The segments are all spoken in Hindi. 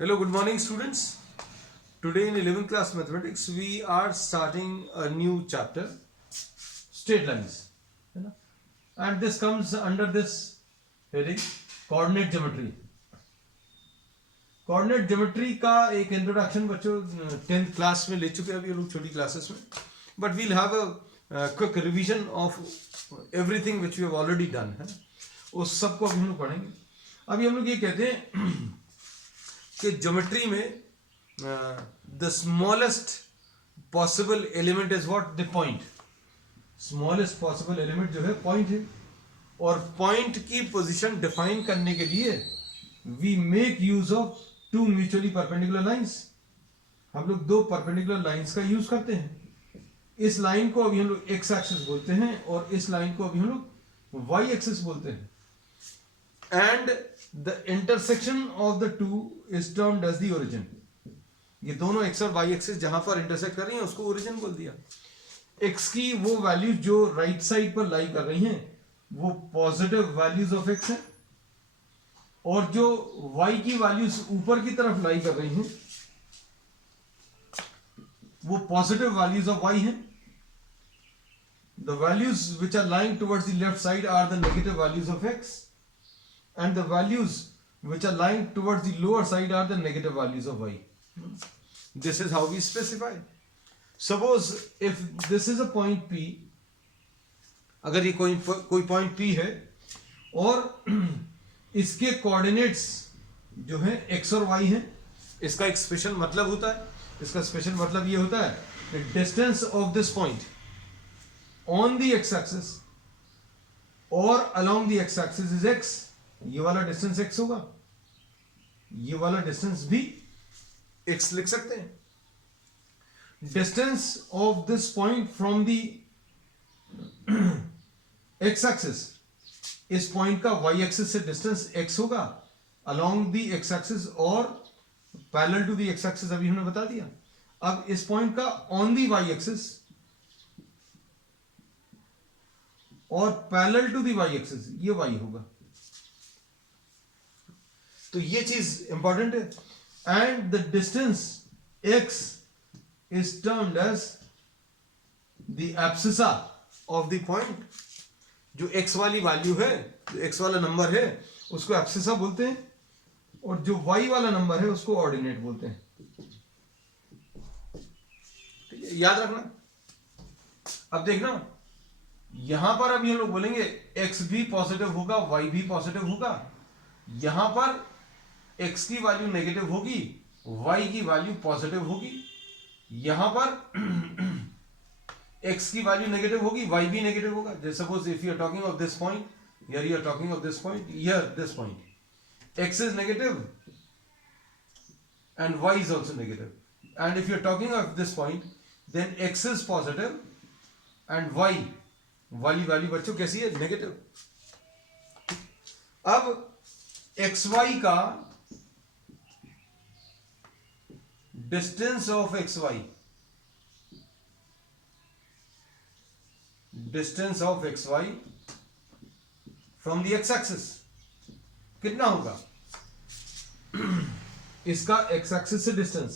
Hello, good morning, students. Today in 11th class mathematics, we are starting a new chapter, straight lines. है ना? And this comes under this heading, coordinate geometry. Coordinate geometry का एक इंट्रोडक्शन बच्चों 10th क्लास में ले चुके हैं अभी लोग छोटी क्लासेस में, but we'll have a quick revision of everything which we have already done है, उस सबको अभी हम लोग पढ़ेंगे. अभी हम लोग ये कहते हैं कि ज्योमेट्री में the smallest possible element is what, the point. Smallest possible element जो है पॉइंट है, और पॉइंट की पोजीशन डिफाइन करने के लिए we make use of two mutually perpendicular lines. हम लोग दो परपेंडिकुलर लाइंस का यूज करते हैं. इस लाइन को अभी हम लोग एक्स एक्सिस बोलते हैं और इस लाइन को अभी हम लोग वाई एक्सिस बोलते हैं. And the intersection of the two is termed as the origin. ये दोनों एक्स और वाई एक्सिस जहां पर इंटरसेक्ट कर रही हैं उसको ओरिजिन बोल दिया. एक्स की वो वैल्यूज जो राइट साइड पर लाई कर रही हैं वो पॉजिटिव वैल्यूज ऑफ एक्स है, और जो y की वैल्यूज ऊपर की तरफ लाई कर रही हैं वो पॉजिटिव वैल्यूज ऑफ y हैं. The values which are lying towards the left side are the negative values of x, and the values which are lying towards the lower side are the negative values of y. This is how we specify. Suppose if this is a point p, अगर ये कोई पॉइंट p है और इसके कोऑर्डिनेट्स जो है x और y हैं, इसका एक स्पेशल मतलब होता है. इसका स्पेशल मतलब ये होता है कि distance of this point on the x axis और along the x axis is x. ये वाला डिस्टेंस x होगा, ये वाला डिस्टेंस भी x लिख सकते हैं. Distance of this point from the x axis, इस पॉइंट का y एक्सिस से डिस्टेंस x होगा अलोंग दी x एक्सिस और parallel to the x axis, अभी हमने बता दिया. अब इस पॉइंट का ऑन दी y एक्सिस और parallel to the y axis ये y होगा. तो ये चीज इंपॉर्टेंट है. And the distance x is termed as the abscissa of the point. जो x वाली वैल्यू है, जो x वाला नंबर है उसको एब्सिसा बोलते हैं, और जो y वाला नंबर है उसको ऑर्डिनेट बोलते हैं. ठीक है, याद रखना. अब देखना यहां पर अभी हम लोग बोलेंगे x भी पॉजिटिव होगा, y भी पॉजिटिव होगा. यहां पर x की वैल्यू नेगेटिव होगी, y की वैल्यू पॉजिटिव होगी. यहां पर x की वैल्यू नेगेटिव होगी, y भी नेगेटिव होगा. जैसे suppose if you are talking of this point, here you are talking of this point, here this point, x is negative and y is also negative. And if you are talking of this point, then x is positive and y वाली वैल्यू बच्चों कैसी है, नेगेटिव. अब xy का distance of xy, distance of xy from the x axis कितना होगा. इसका x एक्सिस से डिस्टेंस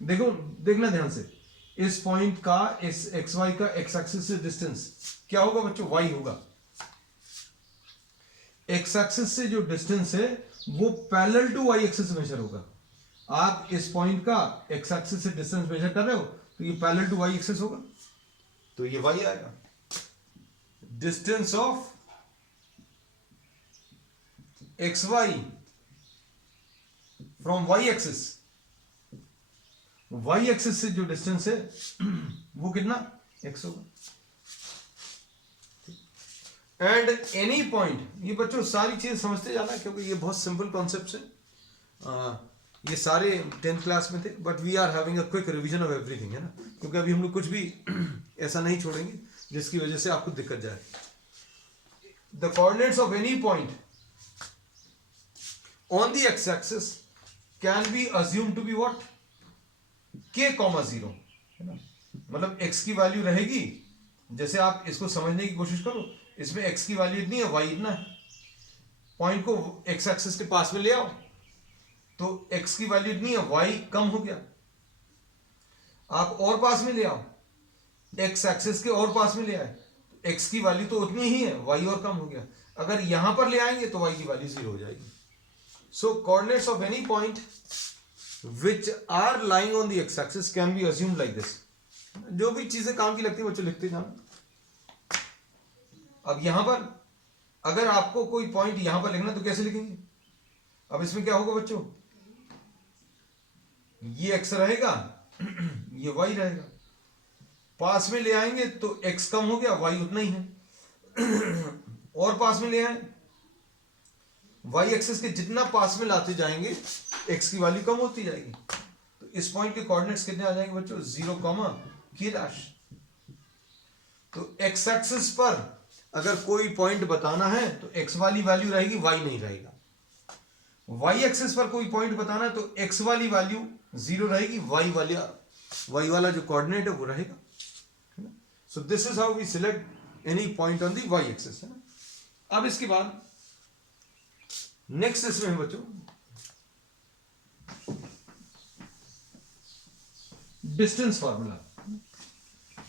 देखो, देखना ध्यान से. इस पॉइंट का इस xy का x एक्सिस से डिस्टेंस क्या होगा बच्चों, y होगा. x एक्सिस से जो डिस्टेंस है वो parallel to y axis measure होगा. आप इस पॉइंट का x एक्सिस से डिस्टेंस मेजर कर रहे हो तो ये पैरेलल टू y एक्सिस होगा, तो ये y आएगा. Distance of xy from y axis, y axis से जो डिस्टेंस है वो कितना, x होगा. एंड एनी पॉइंट, ये बच्चों सारी चीज समझते जाना क्योंकि ये बहुत सिंपल कॉन्सेप्ट है. ये सारे 10th क्लास में थे, but we are having a quick revision of everything, है ना, क्योंकि अभी हम लोग कुछ भी ऐसा नहीं छोड़ेंगे जिसकी वजह से आपको दिक्कत जाए. The coordinates of any point on the x-axis can be assumed to be what, k, 0, है ना. मतलब x की वैल्यू रहेगी, जैसे आप इसको समझने की कोशिश करो, इसमें x की वैल्यू इतनी है, y इतना है. पॉइंट को x एक्सिस के पास में ले आओ, तो x की वैल्यू इतनी है, y कम हो गया। आप और पास में ले आओ, x एक्सिस के और पास में ले आए, x की वैल्यू तो उतनी ही है, y और कम हो गया। अगर यहां पर ले आएंगे तो y की वैल्यू 0 हो जाएगी। So coordinates of any point which are lying on the x axis can be assumed like this. जो भी चीजें काम की लगती है बच्चों लिखते जाना। अब यहां पर अगर आपको कोई पॉइंट यहां पर लिखना तो कैसे लिखेंगे? अब इसमें क्या होगा बच्चों, ये x रहेगा ये y रहेगा, पास में ले आएंगे तो x कम हो गया, y उतना ही है। और पास में ले आए, y एक्सिस के जितना पास में लाते जाएंगे x की वैल्यू कम होती जाएगी। तो इस पॉइंट के कोऑर्डिनेट्स कितने आ जाएंगे बच्चों? 0, k'। तो x एक्सिस पर अगर कोई पॉइंट बताना है तो x वाली वैल्यू रहेगी, y नहीं रहेगा। y एक्सिस पर कोई पॉइंट बताना है तो x वाली वैल्यू 0 रहेगी, y वाला जो कोऑर्डिनेट है वो रहेगा। So this is how we select any point on the y axis, है ना। अब इसके बाद नेक्स्ट इसमें है बच्चों डिस्टेंस फार्मूला।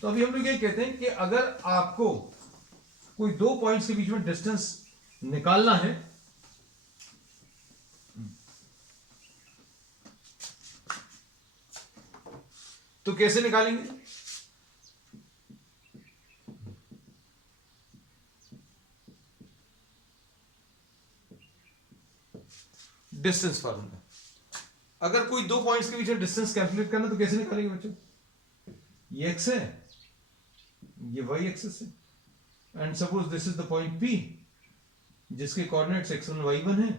तो अभी हम लोग ये कहते हैं कि अगर आपको कोई दो पॉइंट्स के बीच में डिस्टेंस निकालना है तो कैसे निकालेंगे? Distance formula. अगर कोई दो पॉइंट्स के बीच में डिस्टेंस कैलकुलेट करना तो कैसे निकालेंगे बच्चों? ये x है, ये y एक्सिस है, and suppose this is the point P जिसके कोऑर्डिनेट्स x1 y1 है,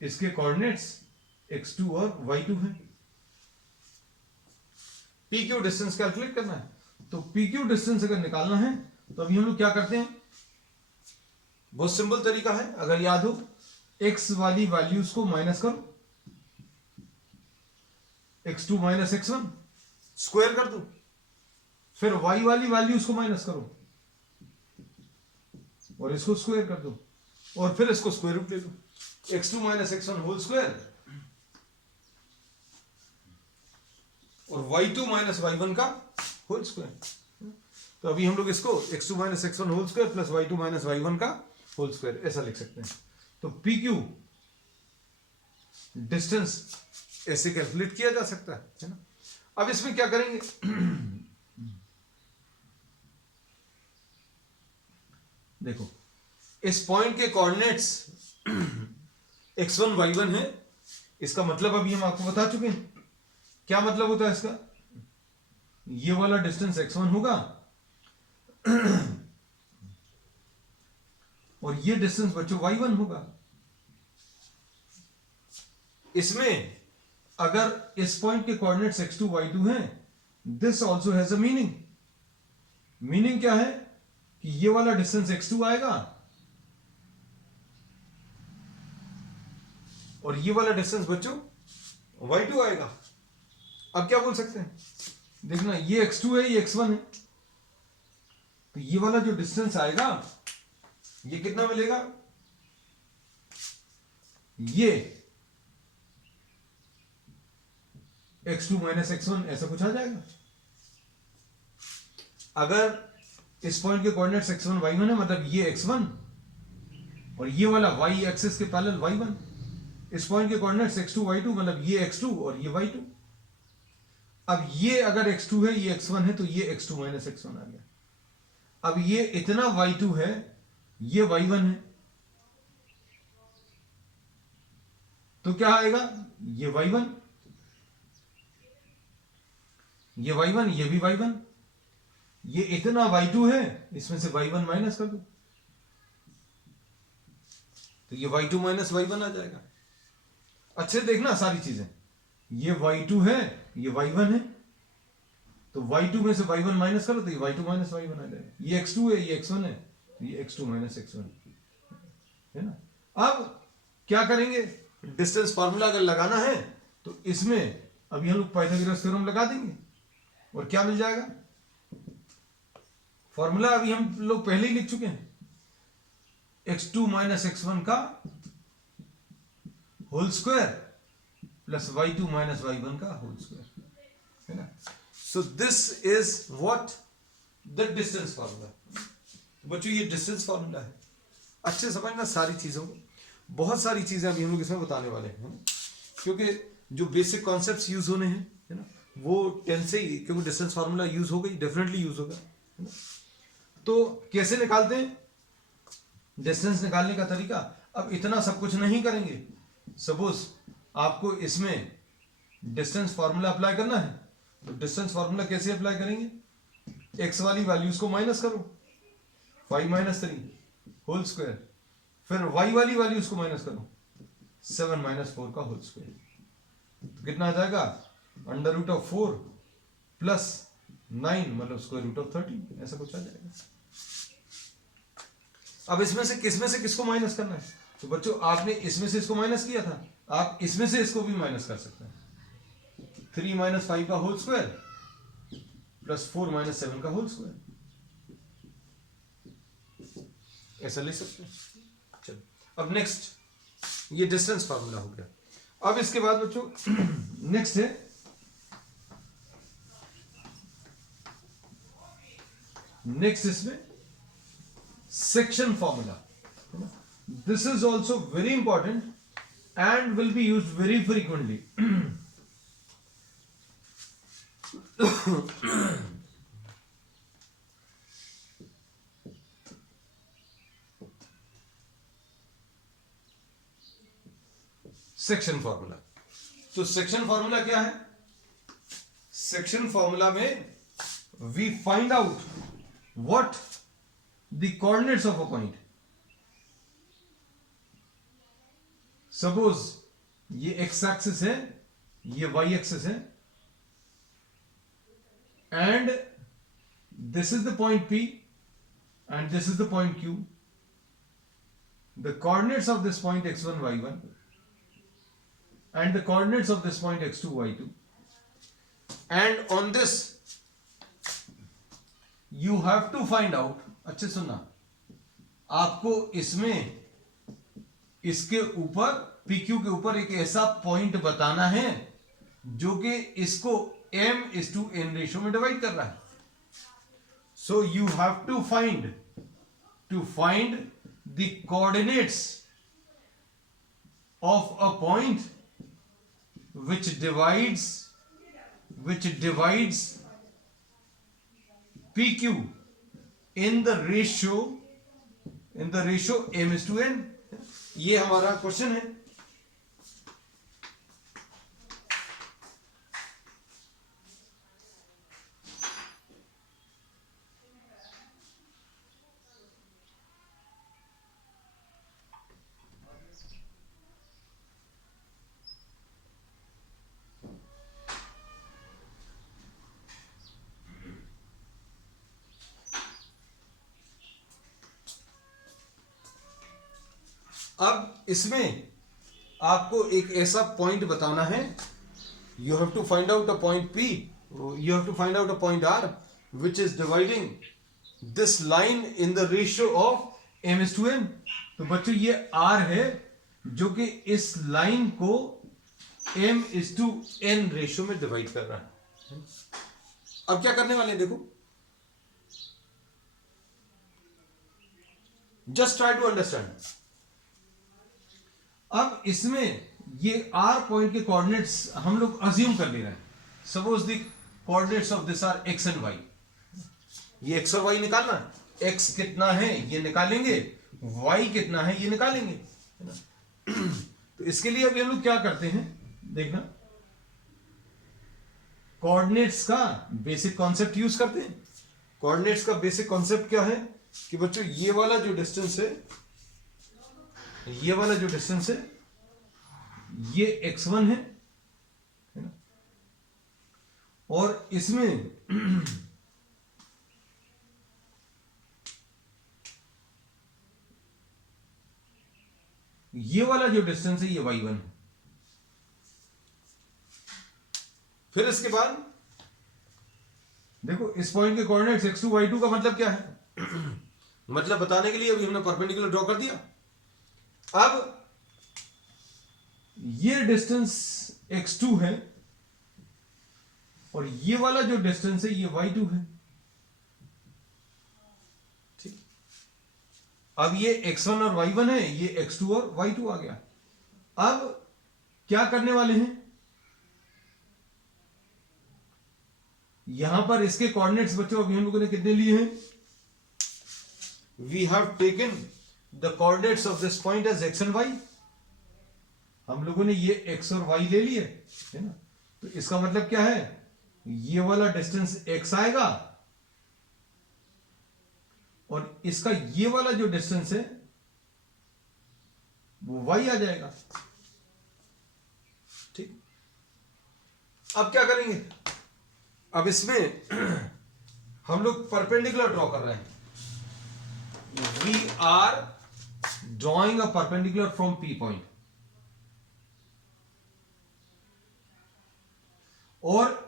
इसके कोऑर्डिनेट्स x2 और y2 है। PQ डिस्टेंस कैलकुलेट करना है, तो PQ डिस्टेंस अगर निकालना है तो अभी हम लोग क्या करते हैं, बहुत सिंपल तरीका है, अगर याद हो, x वाली वैल्यूज को माइनस करो, x2 माइनस x1 स्क्वायर कर दो, फिर y वाली वैल्यूज को माइनस करो और इसको स्क्वायर कर दो, और फिर इसको स्क्वायर रूट ले लो, x2 minus x1 whole square और y2 माइनस y1 का होल स्क्वायर। तो अभी हम लोग इसको x2 minus x1 whole square plus y2 minus y1 का होल स्क्वायर ऐसा लिख सकते हैं। तो PQ डिस्टेंस ऐसे कैलकुलेट किया जा सकता है ना। अब इसमें क्या करेंगे, देखो इस पॉइंट के कोऑर्डिनेट्स x1 y1 है, इसका मतलब अभी हम आपको बता चुके हैं। क्या मतलब होता है इसका? ये वाला डिस्टेंस x1 होगा और ये डिस्टेंस बच्चों y1 होगा। इसमें अगर इस पॉइंट के कोऑर्डिनेट्स x2 y2 हैं, this also has a meaning. Meaning क्या है कि ये वाला डिस्टेंस x2 आएगा और ये वाला डिस्टेंस बच्चों y2 आएगा। अब क्या बोल सकते हैं, देखना ये x2 है, ये x1 है, तो ये वाला जो डिस्टेंस आएगा ये कितना मिलेगा, ये x2 माइनस x1 ऐसा कुछ आ जाएगा। अगर इस पॉइंट के कोऑर्डिनेट्स x1 y1 है, मतलब ये x1 और ये वाला y एक्सिस के पैरेलल y1, इस पॉइंट के कोऑर्डिनेट्स x2 y2 मतलब ये x2 और ये y2। अब ये अगर x2 है, ये x1 है, तो ये x2 माइनस x1 आ गया। अब ये इतना y2 है, ये y1 है, तो क्या आएगा, ये y1, ये y1, ये भी y1, ये इतना y2 है, इसमें से y1 माइनस कर दो तो ये y2 माइनस y1 आ जाएगा। अच्छे देखना सारी चीजें, ये y2 है, ये y1 है, तो y2 में से y1 माइनस करो तो ये y2 माइनस y1 आ जाएगा। ये x2 है, ये x1 है, तो ये x2 माइनस x1 है ना। अब क्या करेंगे, डिस्टेंस फार्मूला अगर लगाना है तो इसमें अभी हम लोग पाइथागोरस थ्योरम लगा देंगे और क्या मिल जाएगा, फॉर्मूला अभी हम लोग पहले ही लिख चुके हैं, x2 माइनस x1 का whole square plus y2 minus y1 का होल स्क्वायर, है ना। सो this is what the distance formula. बच्चों ये डिस्टेंस फार्मूला है, अच्छे समझना सारी चीजों को। बहुत सारी चीजें अभी हम लोग इसमें बताने वाले हैं, क्योंकि जो बेसिक कॉन्सेप्ट्स यूज होने हैं, है ना, वो 10 से ही, क्योंकि डिस्टेंस फार्मूला यूज हो गई, डेफिनेटली यूज होगा, है ना। तो कैसे निकालते हैं डिस्टेंस निकालने का तरीका? अब इतना सब कुछ नहीं करेंगे। सपोज आपको इसमें डिस्टेंस फार्मूला अप्लाई करना है, तो डिस्टेंस फार्मूला कैसे अप्लाई करेंगे? एक्स वाली वैल्यूज को माइनस करो, 5 माइनस 3 होल स्क्वायर, फिर y वाली वैल्यूज को माइनस करो, 7 माइनस 4 का होल स्क्वायर। तो कितना आ जाएगा? अंडर रूट ऑफ 4 प्लस 9 मतलब स्क्वायर रूट ऑफ 13, ऐसा कुछ आ जाएगा। अब इसमें से किसको माइनस करना है? तो बच्चों आपने इसमें से इसको माइनस किया था, आप इसमें से इसको भी माइनस कर सकते हैं। 3 माइनस 5 का होल स्क्वायर प्लस 4 माइनस 7 का होल स्क्वायर, ऐसा ले सकते हैं। चलो अब नेक्स्ट ये डिस्टेंस फार्मूला हो गया। अब इसके बाद बच्चों नेक्स्ट है इसमें section formula. This is also very important and will be used very frequently. Section formula. तो सेक्शन फार्मूला क्या है? सेक्शन फार्मूला में we find out what the coordinates of a point. Suppose ये एक्स एक्सिस है, ये वाई एक्सिस है, and this is the point P and this is the point Q. The coordinates of this point x1, y1 and the coordinates of this point x2, y2, and on this you have to find out, अच्छे सुनना, आपको इसमें इसके ऊपर PQ के ऊपर एक ऐसा पॉइंट बताना है जो कि इसको m:n रेशियो में डिवाइड कर रहा है। So you have to find the coordinates of a point which divides PQ in the ratio m:n। ये हमारा क्वेश्चन है। अब इसमें आपको एक ऐसा पॉइंट बताना है, you have to find out a point P, you have to find out a point R which is dividing this line in the ratio of m:n। तो बच्चों ये R है जो कि इस लाइन को m:n रेशियो में डिवाइड कर रहा है। अब क्या करने वाले हैं देखो, जस्ट ट्राई टू अंडरस्टैंड। अब इसमें ये R पॉइंट के कोऑर्डिनेट्स हम लोग अज्यूम कर ले रहे हैं। Suppose the coordinates of this are x and y। ये x और y निकालना, x कितना है ये निकालेंगे, y कितना है ये निकालेंगे, है ना। तो इसके लिए अभी हम लोग क्या करते हैं देखना, कोऑर्डिनेट्स का बेसिक कॉन्सेप्ट यूज करते हैं। कोऑर्डिनेट्स का बेसिक कॉन्सेप्ट क्या है कि बच्चों ये वाला जो डिस्टेंस है, ये वाला जो डिस्टेंस है ये x1 है ना, और इसमें ये वाला जो डिस्टेंस है ये y1 है। फिर इसके बाद देखो इस पॉइंट के कोऑर्डिनेट्स x2 y2 का मतलब क्या है मतलब बताने के लिए अभी हमने परपेंडिकुलर ड्रॉ कर दिया। अब ये डिस्टेंस x2 है और ये वाला जो डिस्टेंस है ये y2 है। ठीक, अब ये x1 और y1 है, ये x2 और y2 आ गया। अब क्या करने वाले हैं, यहां पर इसके कोऑर्डिनेट्स बच्चों अभी हम लोगों ने कितने लिए हैं, we have taken the coordinates of this point as x and y। हम लोगों ने ये x और y ले लिए, है ना। तो इसका मतलब क्या है, ये वाला डिस्टेंस x आएगा और इसका ये वाला जो डिस्टेंस है वो y आ जाएगा। ठीक, अब क्या करेंगे, अब इसमें हम लोग परपेंडिकुलर ड्रॉ कर रहे हैं। We are drawing a perpendicular from P point, और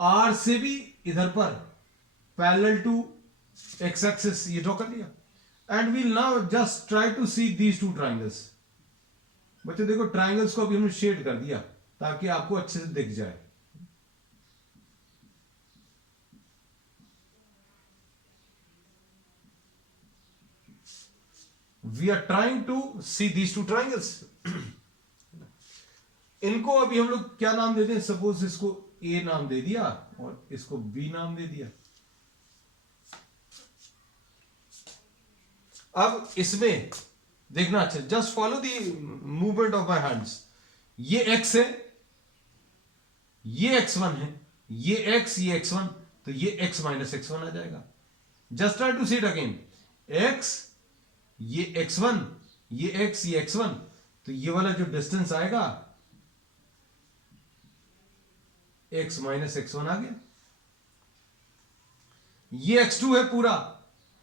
R से भी इधर पर पैरेलल टू x एक्सिस ये ड्रॉ कर लिया। And we'll now just try to see these two triangles. बच्चों देखो, ट्राइंगल्स को अभी हमने शेड कर दिया ताकि आपको अच्छे से दिख जाए। We are trying to see these two triangles. इनको अभी हम लोग क्या नाम देते हैं, सपोज इसको A नाम दे दिया और इसको B नाम दे दिया। अब इसमें देखना, अच्छा just follow the movement of my hands. ये x है, ये x1 है, ये x, ये x1, तो ये x माइनस x1 आ जाएगा। Just try to see it again, x, ये x1, ये x, ये x1, तो ये वाला जो डिस्टेंस आएगा x माइनस x1 आ गया। ये x2 है पूरा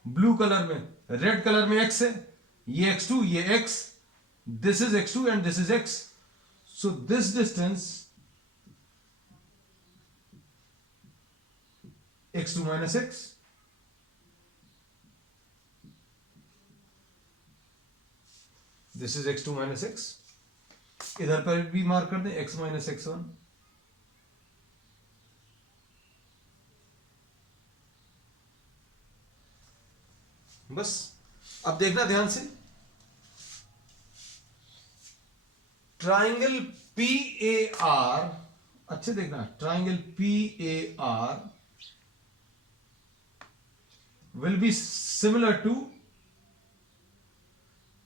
ब्लू कलर में, रेड कलर में x है, ये x2, ये x, this is x2 and this is x। So this distance x2 minus x, this is x2 minus x। इधर पर भी मार्क कर दें x माइनस x1। बस अब देखना ध्यान से, ट्राइंगल PAR, अच्छे देखना, triangle PAR will be similar to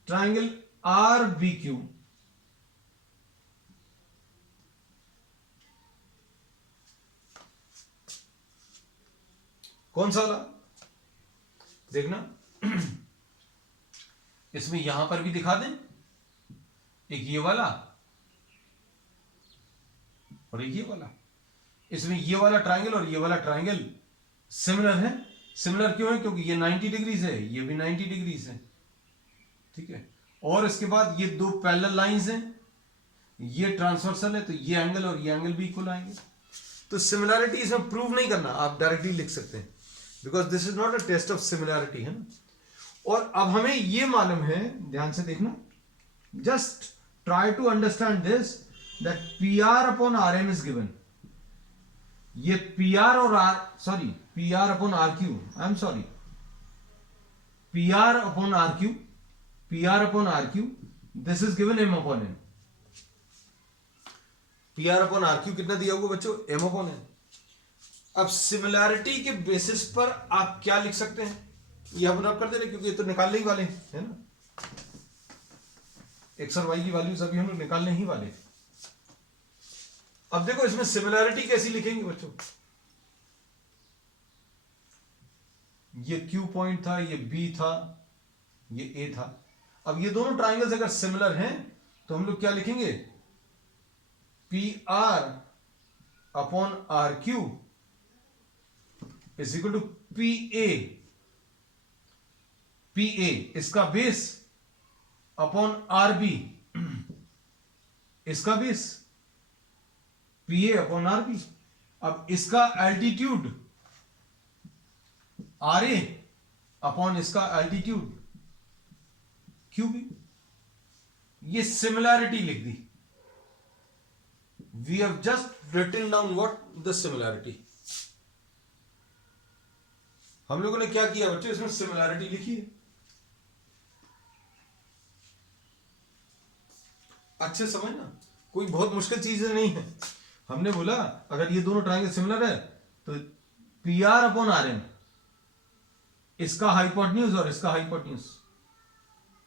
triangle RBQ। कौन सा वाला देखना, इसमें यहां पर भी दिखा दें, एक ये वाला और एक ये वाला। इसमें ये वाला ट्राइंगल और ये वाला ट्राइंगल सिमिलर है। सिमिलर क्यों है, क्योंकि ये 90 डिग्रीज है, ये भी 90 डिग्रीज है। ठीक है, और इसके बाद ये दो पैरेलल लाइंस हैं, ये ट्रांसवर्सल है, तो ये एंगल और ये एंगल भी इक्वल आएंगे। तो सिमिलैरिटी इसमें प्रूव नहीं करना, आप डायरेक्टली लिख सकते हैं, because this is not a test of similarity, है ना। और अब हमें ये मालूम है, ध्यान से देखना, just try to understand this, that PR upon RM is given. ये PR और PR upon RQ, I am sorry, PR upon RQ, PR upon RQ, this is given M upon N। PR upon RQ कितना दिया होगा बच्चों, M अपॉन N। अब सिमिलैरिटी के बेसिस पर आप क्या लिख सकते हैं, ये हम रब कर दे रहे, क्योंकि ये तो निकालने ही वाले हैं, है ना। एक्स और वाई की वैल्यूज अभी हम लोग निकालने ही वाले। अब देखो इसमें सिमिलैरिटी कैसी लिखेंगे बच्चों, ये Q पॉइंट था, ये B था, ये A था। अब ये दोनों ट्राइंगल्स अगर सिमिलर हैं तो हम लोग क्या लिखेंगे, PR upon RQ is equal to PA इसका बेस अपॉन RB इसका बेस, PA अपॉन RB। अब इसका एल्टीट्यूड RA अपॉन इसका एल्टीट्यूड QB। ये सिमिलैरिटी लिख दी। We have just written down what the similarity. हम लोगों ने क्या किया बच्चों, इसमें सिमिलैरिटी लिखी है। अच्छे समझना, कोई बहुत मुश्किल चीज नहीं है। हमने बोला अगर ये दोनों ट्रायंगल सिमिलर है तो P R upon R N, इसका हाइपोटेन्यूज और इसका हाइपोटेन्यूज,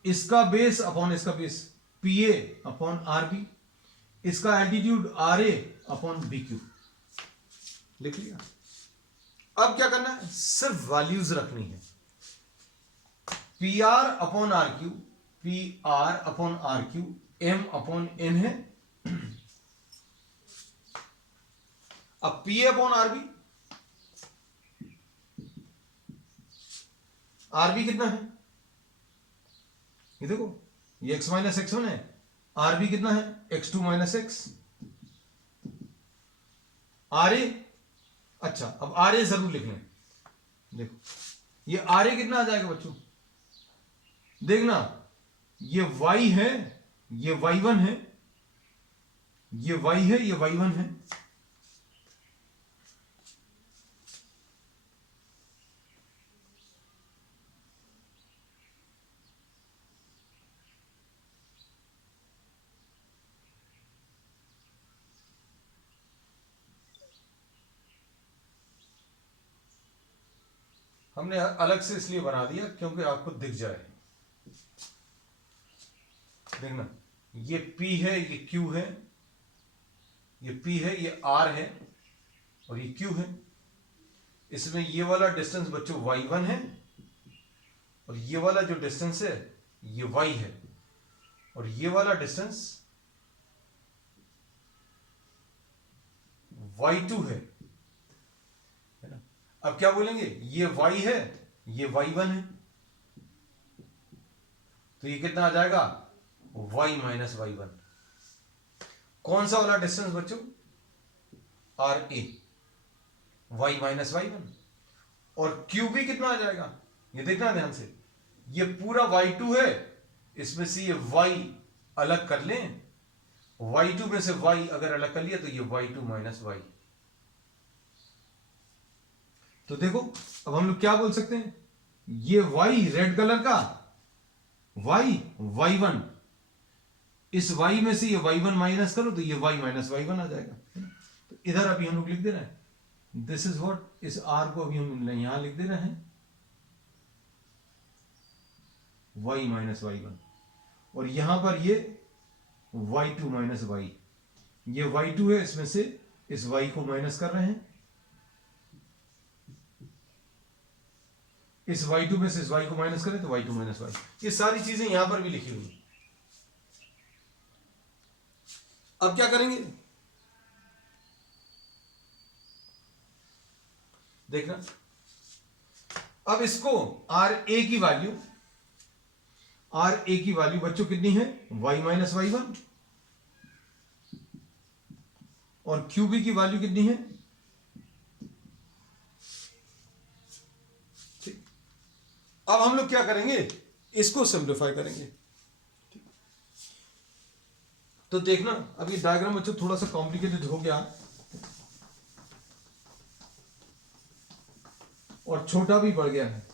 इसका बेस अपॉन इसका base, P A upon R B, इसका altitude R A upon B Q. लिख लिया। अब क्या करना है, सिर्फ वैल्यूज रखनी है। P R upon R Q, P R upon R Q M upon N है। अब P upon R B, R B कितना है, ये देखो ये एक्स माइनस एक्स वन है, आर बी कितना है X two minus X, R A. अच्छा अब आर ए जरूर लिख लें। देखो ये आर ए कितना आ जाएगा बच्चों, देखना ये y है, ये y1 है, ये y है, ये y1 है। हमने अलग से इसलिए बना दिया क्योंकि आपको दिख जाए। देखना ये P है, ये Q है, ये P है, ये R है और ये Q है। इसमें ये वाला डिस्टेंस बच्चों y1 है और ये वाला जो डिस्टेंस है ये y है और ये वाला डिस्टेंस y2 है ना। अब क्या बोलेंगे, ये y है, ये y1 है, तो ये कितना आ जाएगा y माइनस y1। कौन सा वाला डिस्टेंस बच्चों, R A, y minus y1। और q भी कितना आ जाएगा, ये देखना ध्यान से, ये पूरा y2 है, इसमें से ये y अलग कर लें, y2 में से y अगर अलग कर लिया तो ये y2 माइनस y। तो देखो अब हम लोग क्या बोल सकते हैं, ये y रेड कलर का y1, इस y में से ये y1 माइनस करो तो ये y माइनस y1 आ जाएगा। तो इधर अभी हम लोग लिख दे रहे हैं दिस इज व्हाट, इस r को अभी हम यहां लिख दे रहे हैं y माइनस y1 और यहां पर ये y2 माइनस y, ये y2 है, इसमें से इस y को माइनस कर रहे हैं, इस y2 में से इस y को माइनस करें तो y2 माइनस y। ये सारी चीजें यहां पर भी लिखी हुई। अब क्या करेंगे, देखना अब इसको आर ए की वैल्यू, आर ए की वैल्यू बच्चों कितनी है y माइनस y1 और क्यू बी की वैल्यू कितनी है, अब हम लोग क्या करेंगे, इसको सिंप्लीफाई करेंगे। तो देखना अब ये डायग्राम बच्चों थोड़ा सा कॉम्प्लिकेटेड हो गया और छोटा भी बढ़ गया है।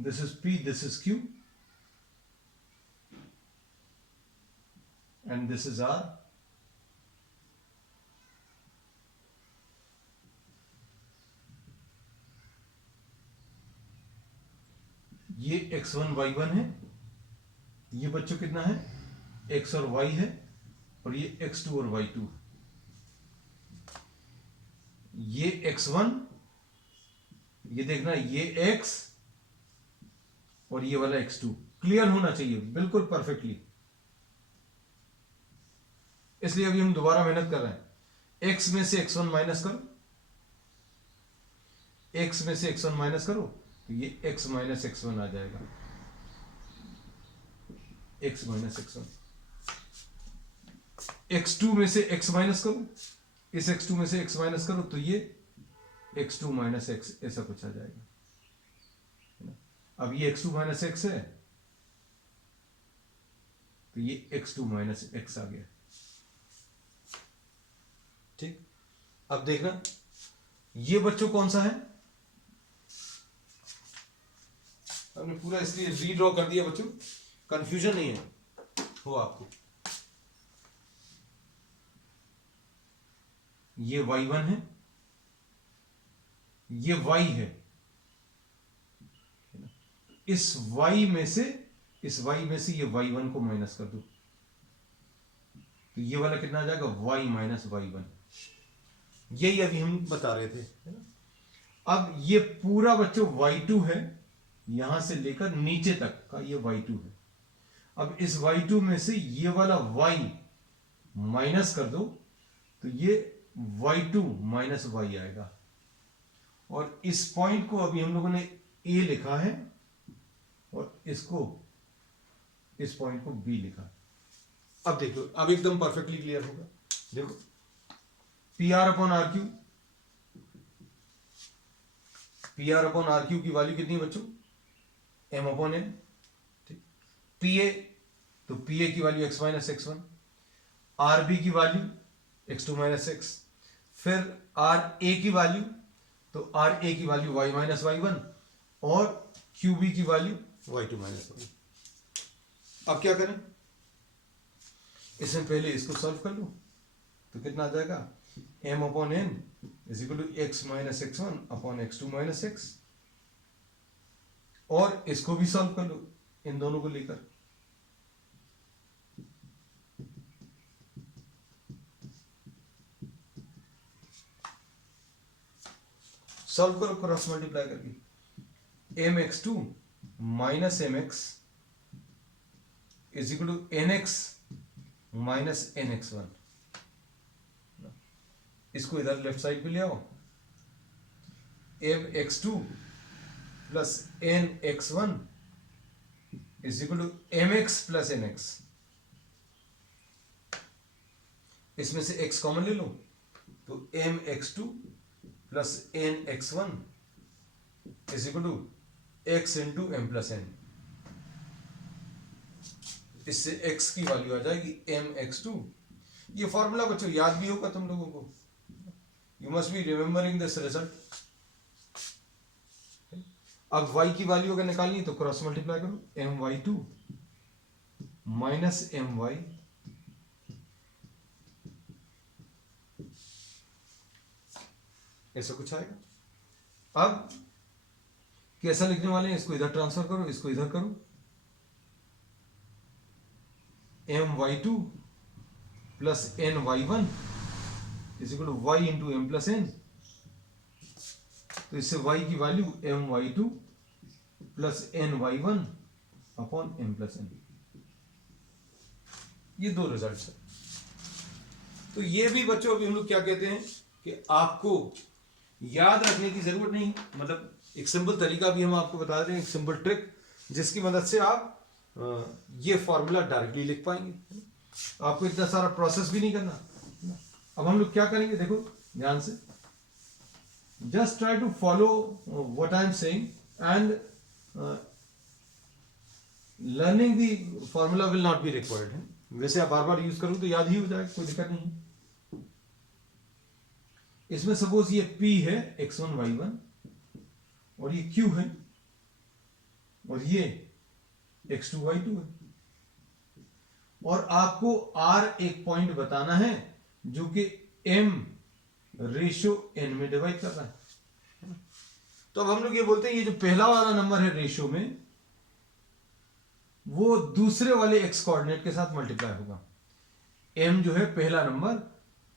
This is P, this is Q, and this is R. ये x1 y1 है, ये बच्चों कितना है x और y है और ये x2 और y2, ये x1, ये देखना ये x और ये वाला x2 क्लियर होना चाहिए बिल्कुल परफेक्टली। इसलिए अभी हम दोबारा मेहनत कर रहे हैं, x में से x1 माइनस करो, x में से x1 माइनस करो तो ये x माइनस x1 आ जाएगा। x माइनस x1, x2 में से x माइनस करो, इस x2 में से x माइनस करो तो ये x2 माइनस x ऐसा कुछ आ जाएगा, है ना। अब ये x2 माइनस x है तो ये x2 माइनस x आ गया, ठीक। अब देखना ये बच्चों कौन सा है, हमने पूरा इसलिए रीड्रॉ कर दिया बच्चों, कंफ्यूजन नहीं है हो आपको। ये y1 है, ये y है, इस y में से ये y1 को माइनस कर दो तो ये वाला कितना आ जाएगा, y माइनस y1। यही अभी हम बता रहे थे, है ना। अब ये पूरा बच्चों y2 है, यहां से लेकर नीचे तक का ये y2 है। अब इस y2 में से ये वाला y माइनस कर दो तो ये y2 माइनस y आएगा, और इस पॉइंट को अभी हम लोगों ने a लिखा है और इस पॉइंट को b लिखा। अब देखो, अब एकदम परफेक्टली क्लियर होगा। देखो PR अपॉन RQ की वैल्यू कितनी है बच्चों, m अपॉन n, ठीक। PA तो PA की value x minus x1, RB की वैल्यू x2 माइनस x, फिर RA की वैल्यू तो RA की वैल्यू y माइनस y1 और QB की वैल्यू y2 माइनस y। अब क्या करें, इसमें पहले इसको सॉल्व कर लो तो कितना आ जाएगा, m upon n is equal to x minus x1 upon x2 minus x, और इसको भी सॉल्व कर लो इन दोनों को लेकर। सॉल्व करो क्रॉस मल्टीप्लाई करके, mx2 minus mx is equal to nx minus nx1। इसको इधर लेफ्ट साइड पे ले आओ, mx2 plus nx1 is equal to mx plus nx। इसमें से x कॉमन ले लो तो mx2 plus nx1 is equal to x into m plus n। इससे x की वैल्यू आ जाएगी mx2। ये फॉर्मूला बच्चों याद भी होगा तुम लोगों को, you must be remembering this result. अब y की वैल्यू अगर निकालनी तो क्रॉस मल्टीप्लाई करो, my2 माइनस my ऐसा कुछ आएगा। अब कैसा लिखने वाले हैं, इसको इधर ट्रांसफर करो, इसको इधर करो, my2 plus ny1 is equal to y into m plus n। तो इससे y की value my2 plus ny1 upon m plus n। ये दो रिजल्ट्स है। तो ये भी बच्चों अभी हम लोग क्या कहते हैं कि आपको याद रखने की जरूरत नहीं, मतलब एक सिंपल तरीका भी हम आपको बता रहे हैं, एक सिंपल ट्रिक जिसकी मदद से आप ये फॉर्मूला डायरेक्टली लिख पाएंगे, आपको इतना सारा प्रोसेस भी नहीं करना। अब हम लोग क्या करेंगे, देखो ध्यान से, just try to follow what I am saying and learning the formula will not be required है। वैसे आप बार बार यूज करो तो याद ही हो जाएगा, कोई दिक्कत नहीं। इसमें सपोज ये P है x1 y1 और ये Q है और ये x2 y2 है, और आपको R एक पॉइंट बताना है जो कि M रेशो n में डिवाइड कर रहा है। तो अब हम लोग ये बोलते हैं ये जो पहला वाला नंबर है रेशो में, वो दूसरे वाले x कोऑर्डिनेट के साथ मल्टीप्लाई होगा। m जो है पहला नंबर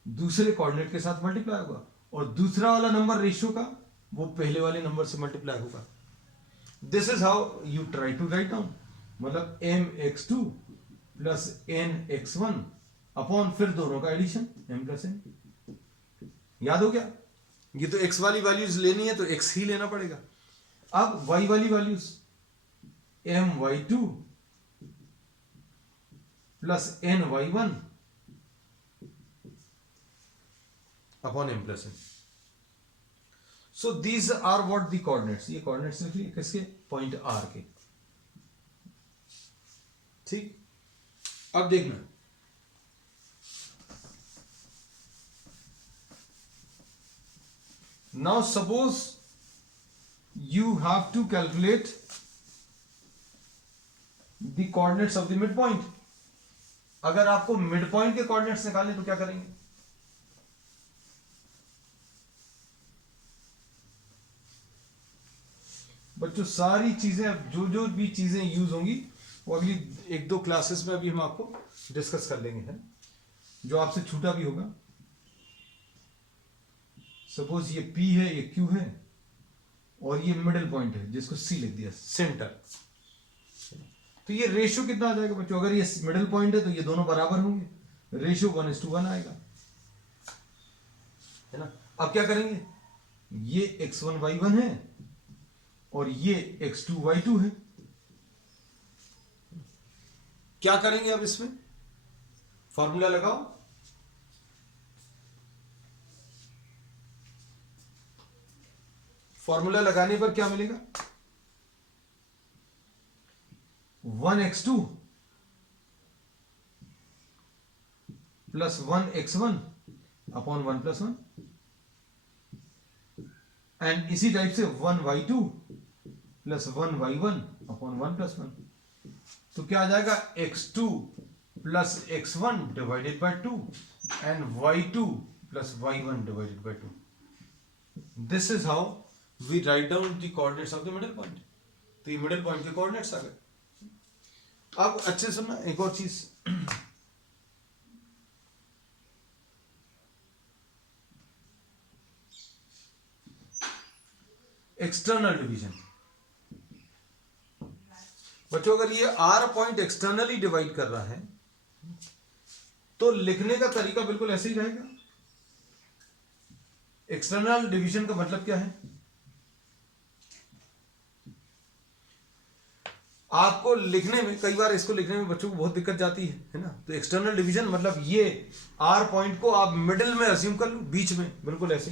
दूसरे कोऑर्डिनेट के साथ मल्टीप्लाई होगा, और दूसरा वाला नंबर रेशियो का वो पहले वाले नंबर से मल्टीप्लाई होगा। This is how you try to write down, मतलब mx2 प्लस nx1 अपॉन फिर दोनों का एडिशन m प्लस n। याद हो गया? ये तो x वाली वैल्यूज लेनी है तो x ही लेना पड़ेगा। अब y वाली values my2 plus N Y one upon M plus N. So these are what the coordinates. ये कोऑर्डिनेट्स लिख लिए किसके? Point R K. ठीक. अब देखना, now suppose you have to calculate the coordinates of the midpoint. अगर आपको मिड पॉइंट के कोऑर्डिनेट्स निकालने तो क्या करेंगे? बच्चों सारी चीजें, जो जो भी चीजें यूज होंगी वो अगली 1-2 क्लासेस में अभी हम आपको डिस्कस कर लेंगे, है जो आपसे छूटा भी होगा. सपोज ये P है, ये Q है और ये मिडिल पॉइंट है जिसको C लिख दिया, सेंटर. तो ये रेशियो कितना आ जाएगा बच्चों? अगर ये मिडिल पॉइंट है तो ये दोनों बराबर होंगे, रेशियो 1:1 आएगा, है ना. अब क्या करेंगे? ये x1 y1 है और ये x2 y2 है. क्या करेंगे अब इसमें? फॉर्मूला लगाओ. फॉर्मूला लगाने पर क्या मिलेगा? 1x2 plus 1x1 upon 1+1 and इसी टाइप से 1y2 प्लस 1y1 अपॉन 1+1. तो क्या आ जाएगा? x2 plus x1 divided by 2 and y2 plus y1 divided by 2. This is how we write down the coordinates of the middle point. तो ये मिडिल पॉइंट के कोऑर्डिनेट्स आ गए. अब अच्छे सुनना एक और चीज, एक्सटर्नल डिवीजन. बच्चों अगर ये आर पॉइंट एक्सटर्नली डिवाइड कर रहा है तो लिखने का तरीका बिल्कुल ऐसे ही रहेगा. एक्सटर्नल डिवीजन का मतलब क्या है? आपको लिखने में, कई बार इसको लिखने में बच्चों को बहुत दिक्कत जाती है ना. तो एक्सटर्नल डिवीजन मतलब ये आर पॉइंट को आप मिडिल में अज्यूम कर लो, बीच में, बिल्कुल ऐसे.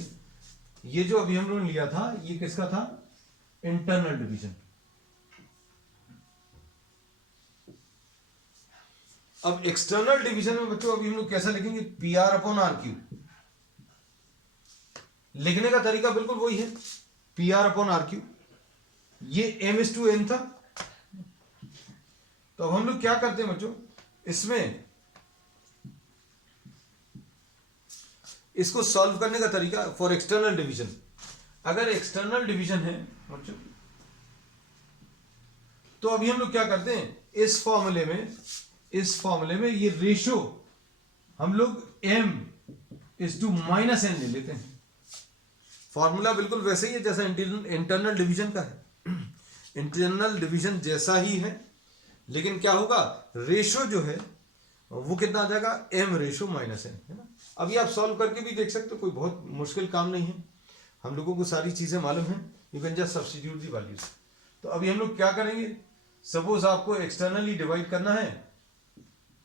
ये जो अभी हम लोगों ने लिया था ये किसका था? Internal division. अब एक्सटर्नल डिवीजन में बच्चों अभी हम लोग कैसा लिखेंगे? P R upon R Q. लिखने का तरीका बिल्कुल वही है, P R upon R Q. ये m/n था. तो अब हम लोग क्या करते हैं बच्चों, इसमें इसको सॉल्व करने का तरीका फॉर एक्सटर्नल डिवीजन. अगर एक्सटर्नल डिवीजन है बच्चों तो अभी हम लोग क्या करते हैं, इस फॉर्मूले में ये रेशियो हम लोग m/-n ले लेते हैं. फॉर्मूला बिल्कुल वैसे ही है जैसा इंटरनल डिवीजन का है. इंटरनल डिवीजन जैसा ही है, लेकिन क्या होगा? रेशियो जो है वो कितना आ जाएगा? m/-n, है ना. अभी आप सॉल्व करके भी देख सकते हो, कोई बहुत मुश्किल काम नहीं है, हम लोगों को सारी चीजें मालूम है. You can just substitute the values. तो अभी हम लोग क्या करेंगे? सपोज आपको एक्सटर्नली डिवाइड करना है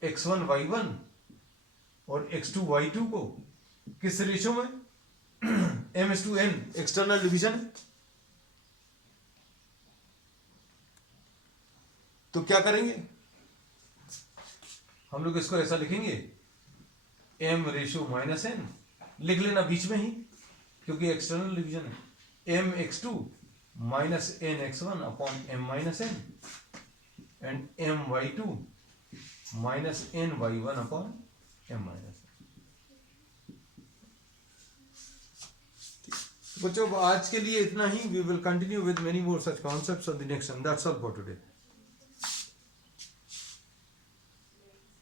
x1 y1 और x2 y2 को किस रेशियो में? m/n external division. तो क्या करेंगे? हम लोग इसको ऐसा लिखेंगे, m/-n लिख लेना बीच में ही क्योंकि एक्सटर्नल डिवीजन है. mx2 minus nx1 upon m-n and my2 minus ny1 upon m-n. बच्चों आज के लिए इतना ही. We will continue with many more such concepts on the next, and that's all for today.